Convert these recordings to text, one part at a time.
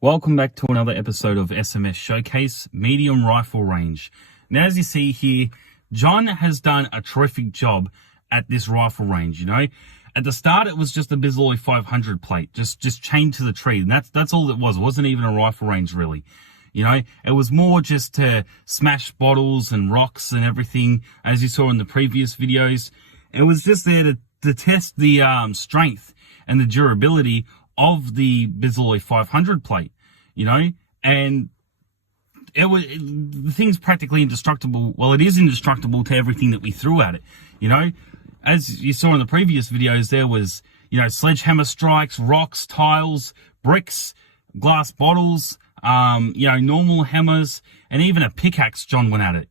Welcome back to another episode of SMS Showcase Medium Rifle Range. Now, as you see here, John has done a terrific job at this rifle range. At the start, it was just a Bisley 500 plate, just chained to the tree, and that's all it was. It wasn't even a rifle range, really. It was more just to smash bottles and rocks and everything, as you saw in the previous videos. It was just there to test the strength and the durability of the Bisley 500 plate, and the thing's practically indestructible. Well, it is indestructible to everything that we threw at it, As you saw in the previous videos, there was, sledgehammer strikes, rocks, tiles, bricks, glass bottles, normal hammers, and even a pickaxe. John went at it,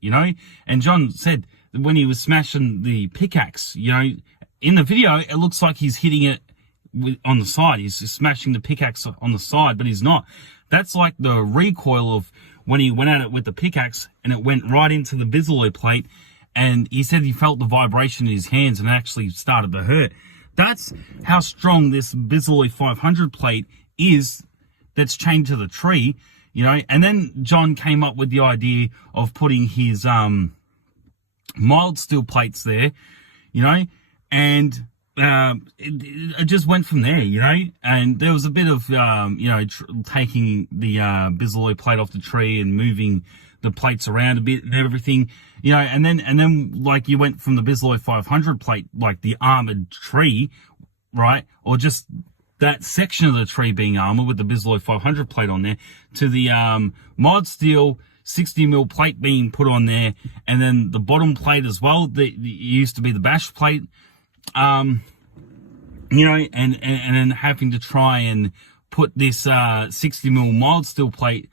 and John said that when he was smashing the pickaxe, in the video, it looks like he's hitting it on the side. He's just smashing the pickaxe on the side, but he's not. That's like the recoil of when he went at it with the pickaxe and it went right into the Bisley plate, and he said he felt the vibration in his hands and it actually started to hurt. That's how strong this Bisley 500 plate is that's chained to the tree, and then John came up with the idea of putting his mild steel plates there, and it just went from there, and there was a bit of, taking the Bisley plate off the tree and moving the plates around a bit and everything, and then like you went from the Bisley 500 plate, like the armored tree, right, or just that section of the tree being armored with the Bisley 500 plate on there, to the mod steel 60mm plate being put on there, and then the bottom plate as well, that used to be the bash plate, and then having to try and put this 60mm mild steel plate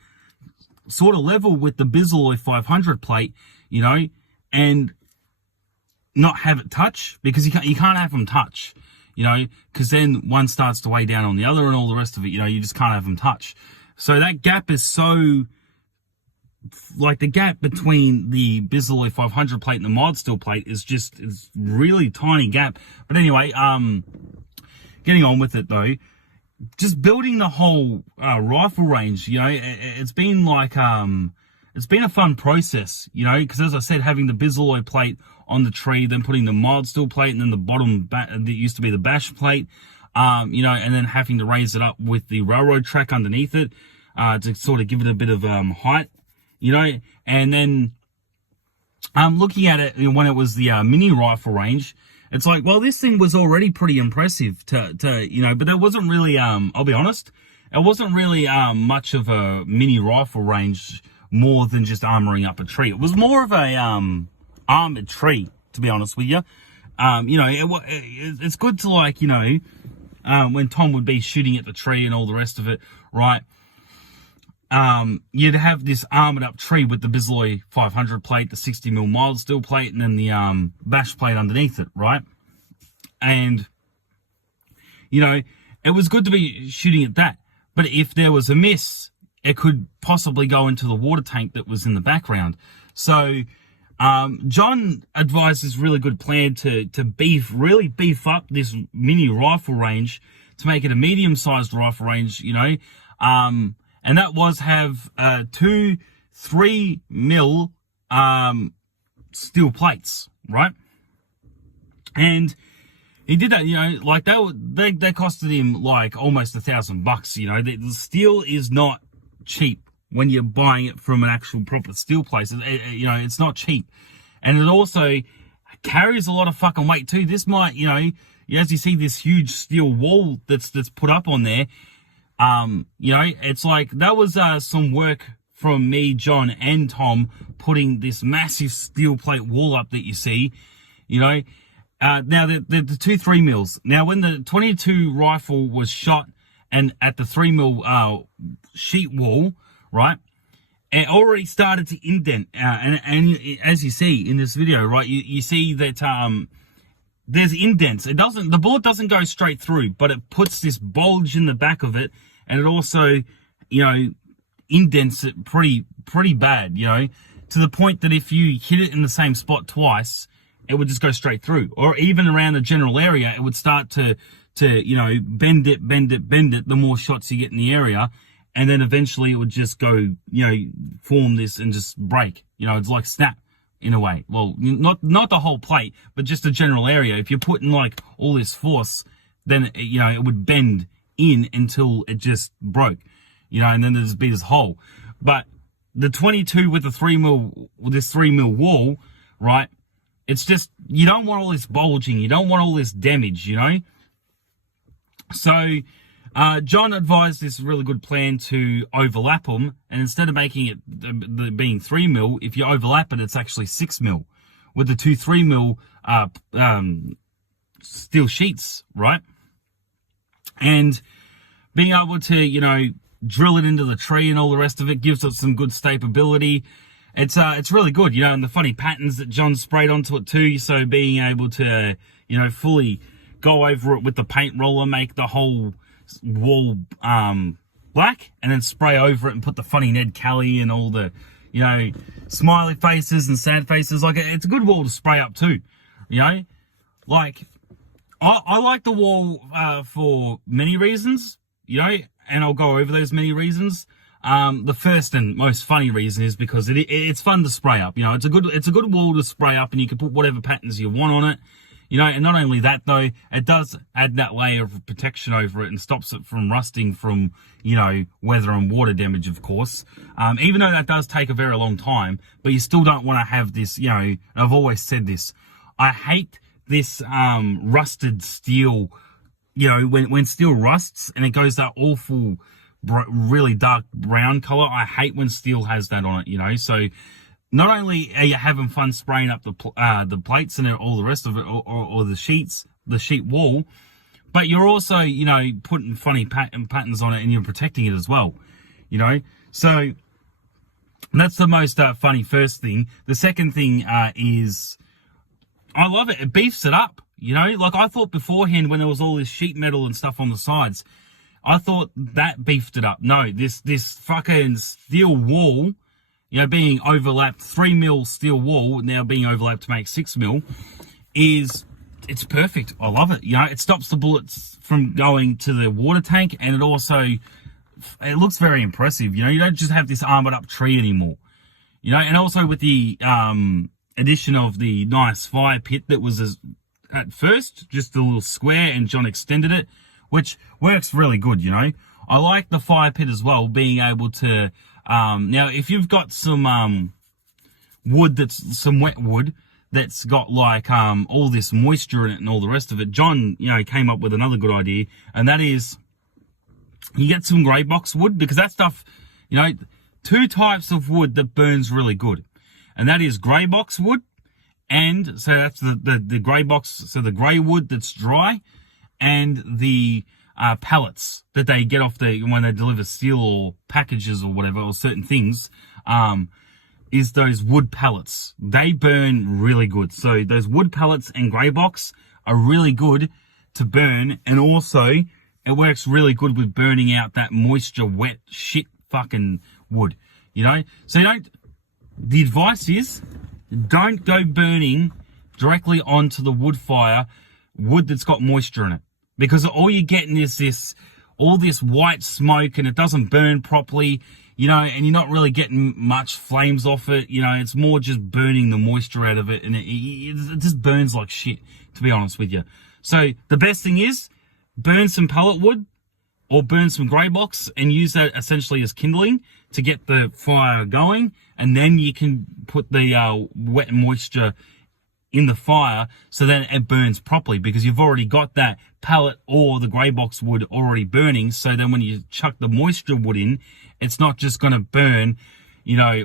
sort of level with the Bisley 500 plate, and not have it touch, because you can't have them touch, because then one starts to weigh down on the other and all the rest of it, you just can't have them touch. So that gap is so, like, the gap between the Bisley 500 plate and the mod steel plate is really tiny gap. But anyway, getting on with it though, just building the whole rifle range, it's been like it's been a fun process, because as I said, having the Bisley plate on the tree, then putting the mild steel plate, and then the bottom that used to be the bash plate, and then having to raise it up with the railroad track underneath it to sort of give it a bit of height, and then looking at it when it was the mini rifle range, it's like, well, this thing was already pretty impressive to but it wasn't really, I'll be honest, it wasn't really much of a mini rifle range, more than just armoring up a tree. It was more of a armored tree, to be honest with you. It's good to, like, when Tom would be shooting at the tree and all the rest of it, right? You'd have this armored up tree with the Bisley 500 plate, the 60mm mild steel plate, and then the bash plate underneath it, right? And it was good to be shooting at that, but if there was a miss, it could possibly go into the water tank that was in the background. So John advised this really good plan to really beef up this mini rifle range to make it a medium-sized rifle range, and that was have 2 3mm steel plates, right? And he did that, like they costed him like almost $1,000. The steel is not cheap when you're buying it from an actual proper steel place. It's not cheap, and it also carries a lot of fucking weight too. This might, as you see this huge steel wall that's put up on there, it's like that was some work from me, John, and Tom, putting this massive steel plate wall up that you see, now the 2 3mm. Now, when the 22 rifle was shot and at the 3mm sheet wall, right, it already started to indent, and as you see in this video, right, you see that there's indents. The bullet doesn't go straight through, but it puts this bulge in the back of it, and it also, indents it pretty bad, to the point that if you hit it in the same spot twice, it would just go straight through. Or even around the general area, it would start to bend it the more shots you get in the area, and then eventually it would just go, form this and just break. It's like snap in a way. Well, not the whole plate, but just a general area. If you're putting like all this force, then it would bend in until it just broke, and then there'd be this hole. But the 22 with the 3mm wall, right? It's just, you don't want all this bulging, you don't want all this damage, So John advised this really good plan to overlap them, and instead of making it being 3mm, if you overlap it, it's actually 6mm with the two 3mm steel sheets, right? And being able to, drill it into the tree and all the rest of it gives it some good stability. It's really good, and the funny patterns that John sprayed onto it too. So being able to, fully go over it with the paint roller, make the whole wall black, and then spray over it and put the funny Ned Kelly and all the, smiley faces and sad faces. Like, it's a good wall to spray up too, Like, I like the wall for many reasons, and I'll go over those many reasons. The first and most funny reason is because it's fun to spray up. It's a good wall to spray up, and you can put whatever patterns you want on it. And not only that though, it does add that layer of protection over it and stops it from rusting from, weather and water damage, of course. Even though that does take a very long time, but you still don't want to have this, I've always said this. I hate this, rusted steel, when steel rusts and it goes that awful, really dark brown color. I hate when steel has that on it, so not only are you having fun spraying up the plates and all the rest of it, or the sheet wall, but you're also, putting funny patterns on it, and you're protecting it as well, so that's the most funny first thing. The second thing is, I love it. It beefs it up, like I thought beforehand when there was all this sheet metal and stuff on the sides, I thought that beefed it up. No, this fucking steel wall, being overlapped, 3mm steel wall, now being overlapped to make 6mm, it's perfect. I love it. It stops the bullets from going to the water tank, and it looks very impressive. You don't just have this armored up tree anymore. And also with the addition of the nice fire pit that was at first just a little square, and John extended it, which works really good, I like the fire pit as well, being able to, now if you've got some, wood some wet wood that's got like, all this moisture in it and all the rest of it, John, came up with another good idea, and that is, you get some grey box wood, because that stuff, two types of wood that burns really good, and that is grey box wood, and so that's the grey box, so the grey wood that's dry, and the pallets that they get off when they deliver steel or packages or whatever, or certain things, is those wood pallets. They burn really good. So those wood pallets and grey box are really good to burn, and also it works really good with burning out that moisture, wet shit fucking wood, So the advice is, don't go burning directly onto the wood fire wood that's got moisture in it, because all you're getting is all this white smoke, and it doesn't burn properly, and you're not really getting much flames off it. It's more just burning the moisture out of it, and it just burns like shit, to be honest with you. So the best thing is, burn some pellet wood or burn some grey box and use that essentially as kindling to get the fire going, and then you can put the wet moisture in the fire, so then it burns properly, because you've already got that pellet or the grey box wood already burning. So then when you chuck the moisture wood in, it's not just going to burn,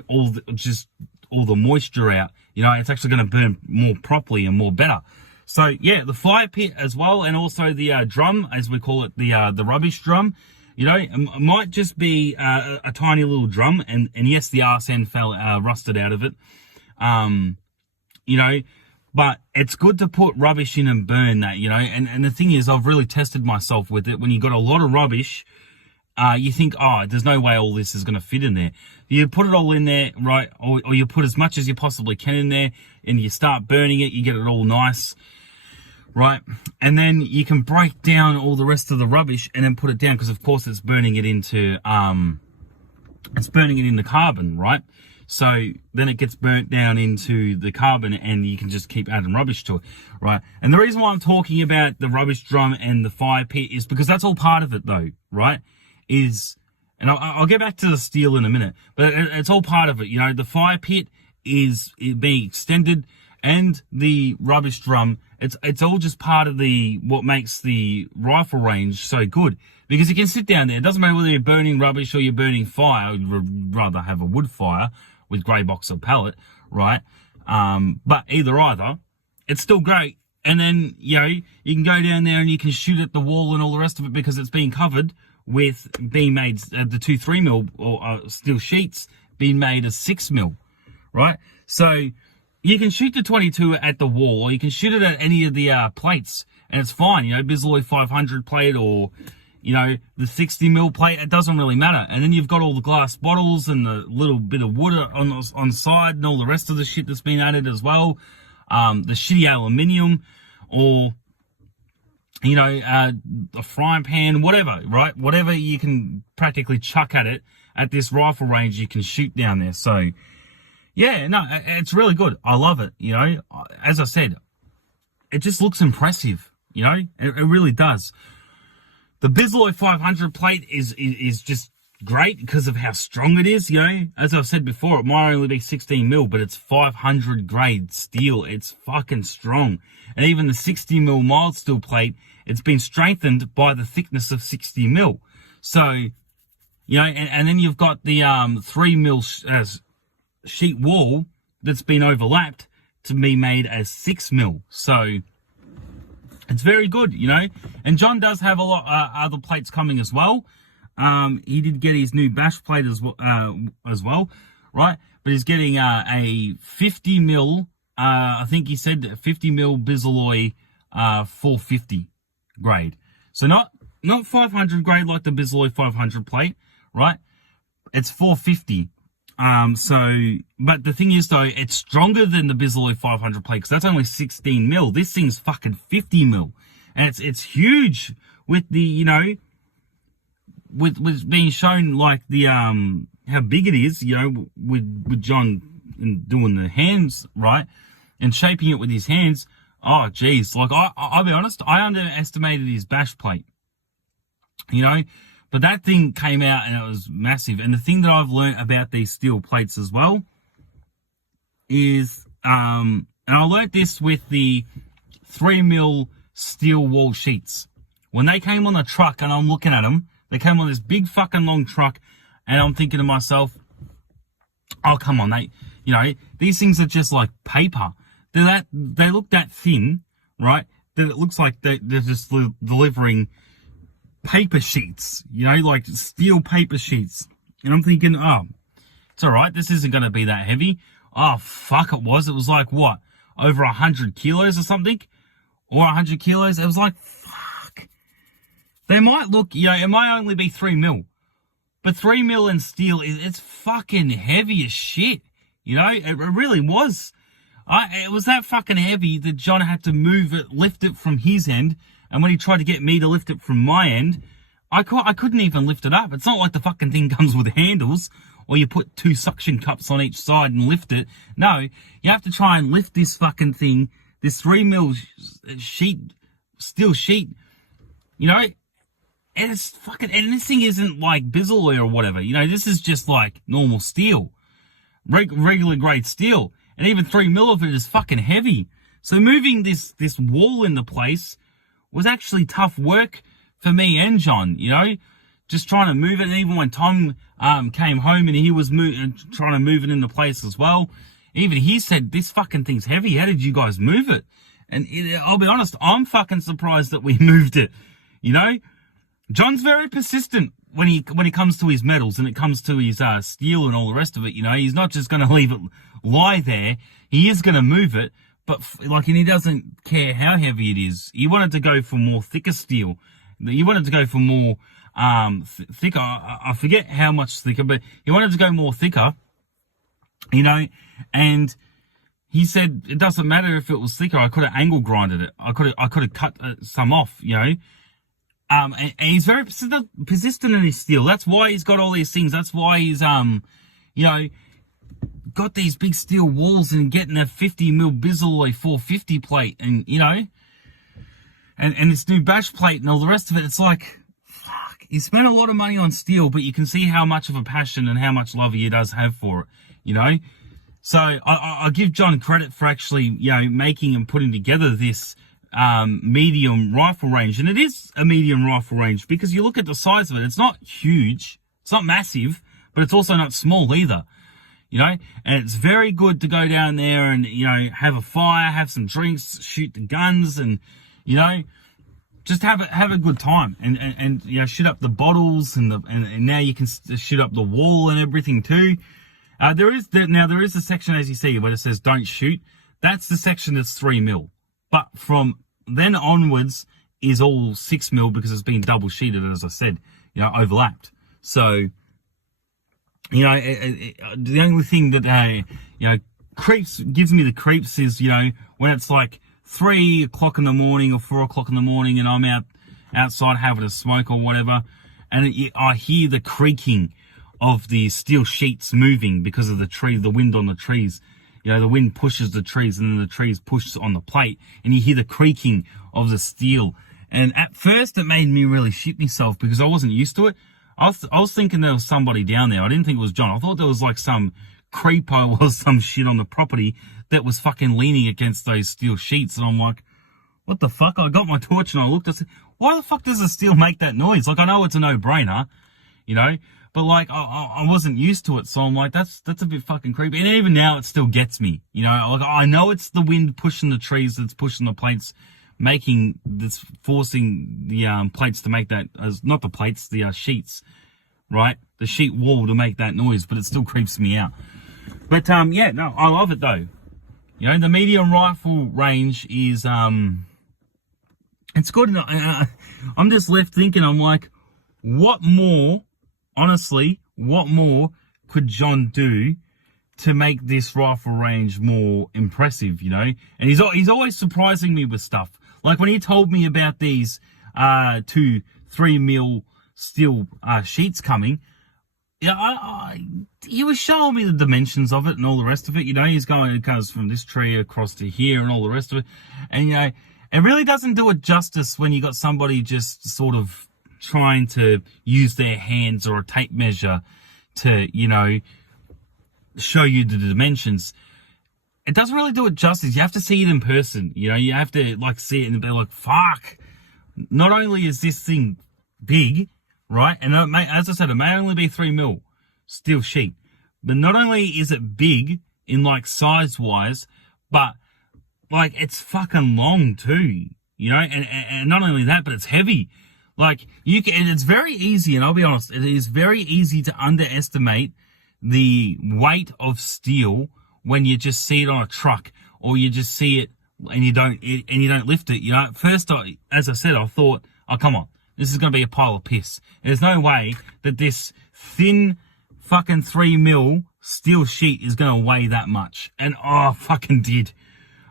all the moisture out. It's actually going to burn more properly and more better. So yeah, the fire pit as well, and also the drum, as we call it, the rubbish drum. It might just be a tiny little drum, and yes, the arse end fell rusted out of it. But it's good to put rubbish in and burn that, and the thing is, I've really tested myself with it. When you've got a lot of rubbish, you think, oh, there's no way all this is going to fit in there. You put it all in there, right, or you put as much as you possibly can in there, and you start burning it, you get it all nice, right? And then you can break down all the rest of the rubbish and then put it down, because of course it's burning it into, it's burning it into carbon, right? So then it gets burnt down into the carbon and you can just keep adding rubbish to it, right? And the reason why I'm talking about the rubbish drum and the fire pit is because that's all part of it though, right? And I'll get back to the steel in a minute, but it's all part of it. You know, the fire pit is being extended and the rubbish drum, it's all just part of what makes the rifle range so good. Because you can sit down there. It doesn't matter whether you're burning rubbish or you're burning fire. I'd rather have a wood fire with grey box or pellet, right? But either, it's still great. And then, you know, you can go down there and you can shoot at the wall and all the rest of it because it's being covered with being made, the 2 3mm or steel sheets being made as 6mm, right? So you can shoot the 22 at the wall or you can shoot it at any of the plates and it's fine, you know, Bisley 500 plate or, you know, the 60mm plate, it doesn't really matter. And then you've got all the glass bottles and the little bit of wood on the side and all the rest of the shit that's been added as well. The shitty aluminium or, you know, a frying pan, whatever, right? Whatever you can practically chuck at it at this rifle range, you can shoot down there. So, yeah, no, it's really good. I love it, you know. As I said, it just looks impressive, you know. It really does. The Bisley 500 plate is just great because of how strong it is, you know. As I've said before, it might only be 16mm, but it's 500 grade steel. It's fucking strong. And even the 60mm mild steel plate, it's been strengthened by the thickness of 60mm. So, you know, and then you've got the 3mm sheet wall that's been overlapped to be made as 6mm. So it's very good, you know. And John does have a lot other plates coming as well. He did get his new bash plate as well, right? But he's getting a 50mm, I think he said 50mm Bisley 450 grade. So not 500 grade like the Bisley 500 plate, right? It's 450. But the thing is though, it's stronger than the Bisley 500 plate because that's only 16mm. This thing's fucking 50mm, and it's huge with the, you know, with being shown like the how big it is, you know, with John doing the hands right and shaping it with his hands. Oh geez, like I'll be honest, I underestimated his bash plate, you know. But that thing came out and it was massive. And the thing that I've learned about these steel plates as well is, and I learned this with the 3mm steel wall sheets. When they came on the truck and I'm looking at them, they came on this big fucking long truck and I'm thinking to myself, oh, come on, you know, these things are just like paper. They look that thin, right? That it looks like they're just delivering paper sheets, you know, like steel paper sheets. And I'm thinking, oh, it's all right. This isn't going to be that heavy. Oh, fuck, it was. It was like, what, over 100 kilos or something? Or 100 kilos? It was like, fuck. They might look, you know, it might only be 3mm. But 3mm in steel, it's fucking heavy as shit. You know, it really was. It was that fucking heavy that John had to move it, lift it from his end. And when he tried to get me to lift it from my end, I couldn't even lift it up. It's not like the fucking thing comes with handles or you put 2 suction cups on each side and lift it. No, you have to try and lift this fucking thing, this 3mm sheet, steel sheet, you know, and it's fucking, and this thing isn't like Bisley or whatever, you know, this is just like normal steel, regular grade steel, and even 3mm of it is fucking heavy. So moving this wall into place was actually tough work for me and John, you know, just trying to move it. And even when Tom came home and he was trying to move it into place as well, even he said, this fucking thing's heavy. How did you guys move it? And I'll be honest, I'm fucking surprised that we moved it, you know. John's very persistent when he comes to his metals and it comes to his steel and all the rest of it, you know. He's not just going to leave it lie there. He is going to move it. But, like, and he doesn't care how heavy it is. He wanted to go for more thicker steel. He wanted to go for more thicker. I forget how much thicker, but he wanted to go more thicker, you know. And he said it doesn't matter if it was thicker. I could have angle grinded it. I could have cut some off, you know. And he's very persistent in his steel. That's why he's got all these things. That's why he's, you know, got these big steel walls and getting a 50mm Bizzle 450 plate, and, you know, and this new bash plate and all the rest of it. It's like, fuck, he spent a lot of money on steel, but you can see how much of a passion and how much love he does have for it, you know. So I give John credit for actually, you know, making and putting together this medium rifle range. And it is a medium rifle range because you look at the size of it, it's not huge, it's not massive, but it's also not small either, you know. And it's very good to go down there and, you know, have a fire, have some drinks, shoot the guns, and, you know, just have a good time, and you know, shoot up the bottles, and now you can shoot up the wall and everything too. There is a section, as you see, where it says don't shoot. That's the section that's 3mm. But from then onwards is all 6mm because it's been double sheeted, as I said, you know, overlapped. So, you know, the only thing that, you know, gives me the creeps is, you know, when it's like 3 o'clock in the morning or 4 o'clock in the morning and I'm outside having a smoke or whatever, and I hear the creaking of the steel sheets moving because of the wind on the trees. You know, the wind pushes the trees and then the trees push on the plate and you hear the creaking of the steel. And at first it made me really shit myself because I wasn't used to it. I was thinking there was somebody down there. I didn't think it was John. I thought there was like some creepo or some shit on the property that was fucking leaning against those steel sheets. And I'm like, what the fuck? I got my torch and I looked, I said, why the fuck does the steel make that noise? Like, I know it's a no-brainer, you know, but like, I wasn't used to it. So I'm like, that's a bit fucking creepy. And even now it still gets me, you know, like I know it's the wind pushing the trees, that's pushing the plates, forcing the plates to make that, not the plates, the sheets, right? The sheet wall to make that noise, but it still creeps me out. But yeah, no, I love it though. You know, the medium rifle range is, it's good. I'm just left thinking, I'm like, what more, honestly, what more could John do to make this rifle range more impressive, you know? And he's always surprising me with stuff. Like when he told me about these 2-3mm steel sheets coming, yeah, he was showing me the dimensions of it and all the rest of it. You know, it goes from this tree across to here and all the rest of it. And, you know, it really doesn't do it justice when you got somebody just sort of trying to use their hands or a tape measure to, you know, show you the dimensions. It doesn't really do it justice. You have to see it in person. You know, you have to, like, see it and be like, fuck. Not only is this thing big, right? And it may, as I said, it may only be 3mm steel sheet. But not only is it big in like size wise, but like it's fucking long too, you know? And not only that, but it's heavy. Like it's very easy, and I'll be honest, it is very easy to underestimate the weight of steel when you just see it on a truck or you just see it and you don't lift it. You know, at first, as I said, I thought, oh, come on. This is going to be a pile of piss. There's no way that this thin fucking 3mm steel sheet is going to weigh that much. And oh, fucking did.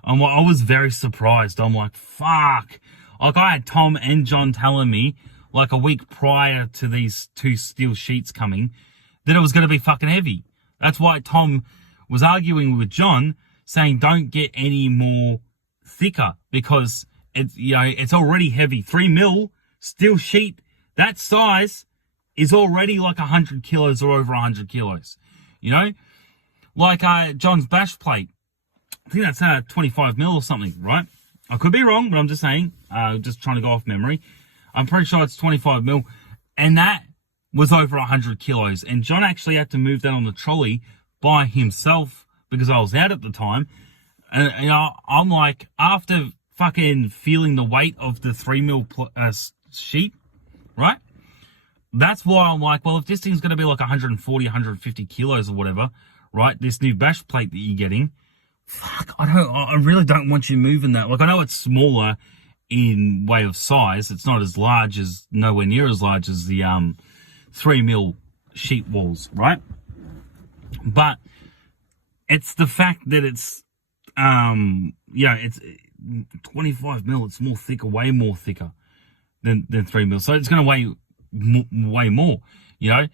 I was very surprised. I'm like, fuck. Like I had Tom and John telling me like a week prior to these 2 steel sheets coming that it was going to be fucking heavy. That's why Tom was arguing with John saying don't get any more thicker because it's, you know, it's already heavy. 3mm steel sheet, that size is already like 100 kilos or over 100 kilos, you know? Like John's bash plate, I think that's 25mm or something, right? I could be wrong, but I'm just saying, just trying to go off memory. I'm pretty sure it's 25mm, and that was over 100 kilos. And John actually had to move that on the trolley by himself because I was out at the time. And you know, I'm like, after fucking feeling the weight of the 3mm sheet, right? That's why I'm like, well, if this thing's going to be like 140, 150 kilos or whatever, right? This new bash plate that you're getting, fuck, I really don't want you moving that. Like, I know it's smaller in way of size. It's not as large as, nowhere near as large as the 3mm sheet walls, right? But it's the fact that it's, yeah, it's 25mm. It's more thicker, way more thicker. than 3 mil. So it's going to weigh way more, you know.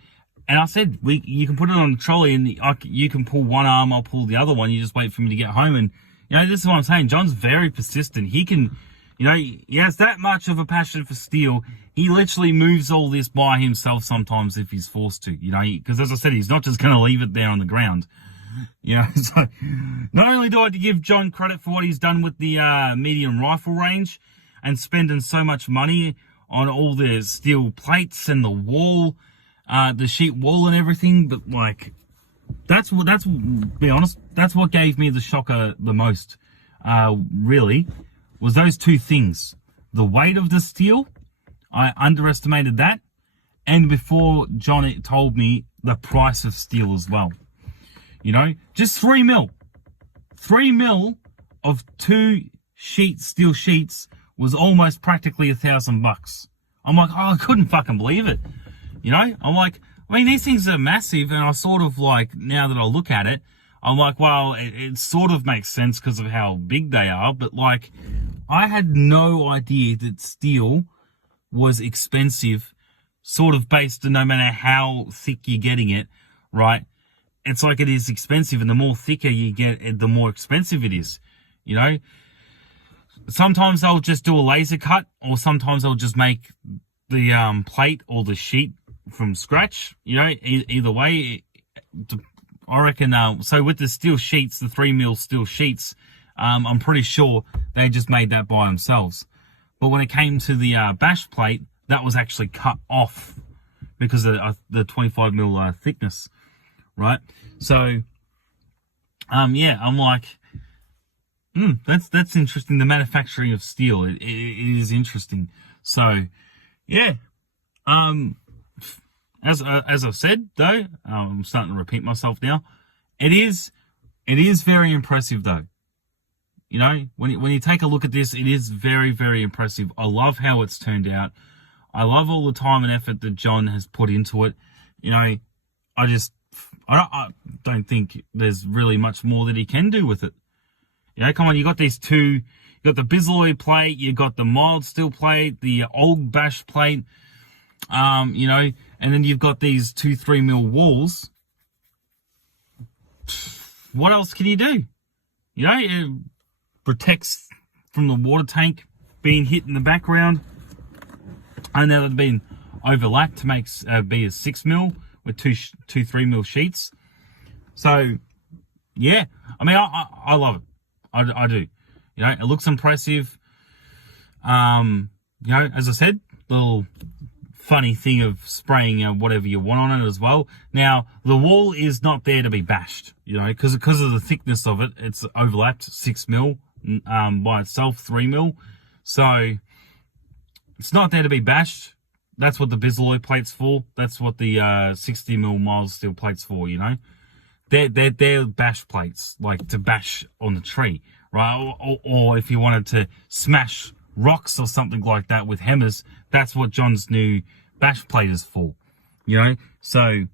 And I said, you can put it on the trolley and you can pull one arm, I'll pull the other one. You just wait for me to get home. And, you know, this is what I'm saying. John's very persistent. He can, you know, he has that much of a passion for steel. He literally moves all this by himself sometimes if he's forced to, you know, because as I said, he's not just going to leave it there on the ground. You know, so not only do I have to give John credit for what he's done with the medium rifle range and spending so much money on all the steel plates and the wall, the sheet wall and everything, but like, be honest, that's what gave me the shocker the most, really, was those two things. The weight of the steel, I underestimated that, and before John told me the price of steel as well. You know, just 3 mil. 3 mil of 2 steel sheets was almost practically $1,000. I'm like, oh, I couldn't fucking believe it. You know, I'm like, I mean, these things are massive, and I sort of like, now that I look at it, I'm like, well, it sort of makes sense because of how big they are, but like, I had no idea that steel was expensive, sort of based on no matter how thick you're getting it, right? It's like it is expensive, and the more thicker you get, the more expensive it is, you know? Sometimes I'll just do a laser cut, or sometimes I'll just make the plate or the sheet from scratch, you know, either way. I reckon, so with the steel sheets, the 3 mil steel sheets, I'm pretty sure they just made that by themselves. But when it came to the bash plate, that was actually cut off because of the 25 mil thickness, right? So, yeah, I'm like, that's interesting. The manufacturing of steel, it is interesting. So, yeah, as I've said though, I'm starting to repeat myself now. It is very impressive though. You know, when you take a look at this, it is very, very impressive. I love how it's turned out. I love all the time and effort that John has put into it. You know, I don't think there's really much more that he can do with it. You know, come on, you got these two, you got the Bisalloy plate, you got the mild steel plate, the old bash plate, you know, and then you've got these 2 3 mil walls. What else can you do? You know, it protects from the water tank being hit in the background. And now they've been overlapped to make be a 6 mil with two 3 mil sheets. So, yeah, I mean, I love it. I do. You know, it looks impressive. You know, as I said, the little funny thing of spraying whatever you want on it as well. Now, the wall is not there to be bashed, you know, because of the thickness of it. It's overlapped 6 mil by itself, 3 mil. So, it's not there to be bashed. That's what the Bisalloy plate's for. That's what the 60 mil mild steel plate's for, you know. They're bash plates, like to bash on the tree, right? Or if you wanted to smash rocks or something like that with hammers, that's what John's new bash plate is for, you know. So,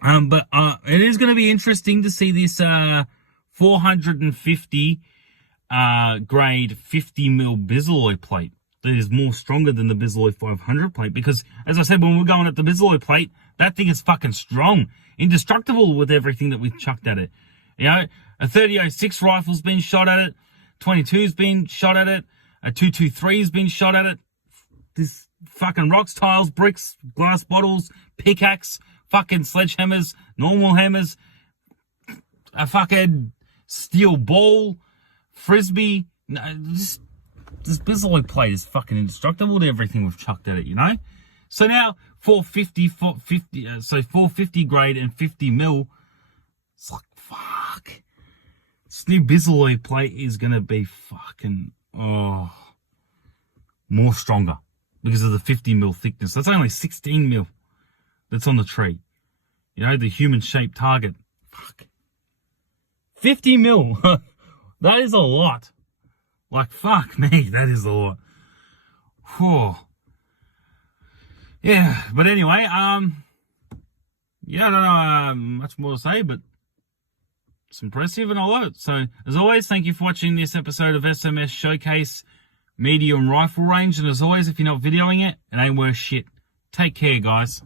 but it is going to be interesting to see this 450 grade 50 mil Bisalloy plate that is more stronger than the Bisalloy 500 plate, because as I said, when we're going at the Bisalloy plate, that thing is fucking strong, indestructible with everything that we've chucked at it. You know, a 30-06 rifle's been shot at it, 22's been shot at it, a 223's been shot at it. This fucking rocks, tiles, bricks, glass bottles, pickaxe, fucking sledgehammers, normal hammers, a fucking steel ball, frisbee. No, this Bisalloy plate is fucking indestructible to everything we've chucked at it, you know? So now, 450 grade and 50 mil, it's like, fuck. This new Bisalloy plate is going to be fucking, more stronger because of the 50 mil thickness. That's only 16 mil that's on the tree. You know, the human-shaped target. Fuck. 50 mil. That is a lot. Like, fuck me, that is a lot. Whew. Yeah, but anyway, yeah, I don't know much more to say, but it's impressive and I love it. So, as always, thank you for watching this episode of SMS Showcase medium rifle range. And as always, if you're not videoing it, it ain't worth shit. Take care, guys.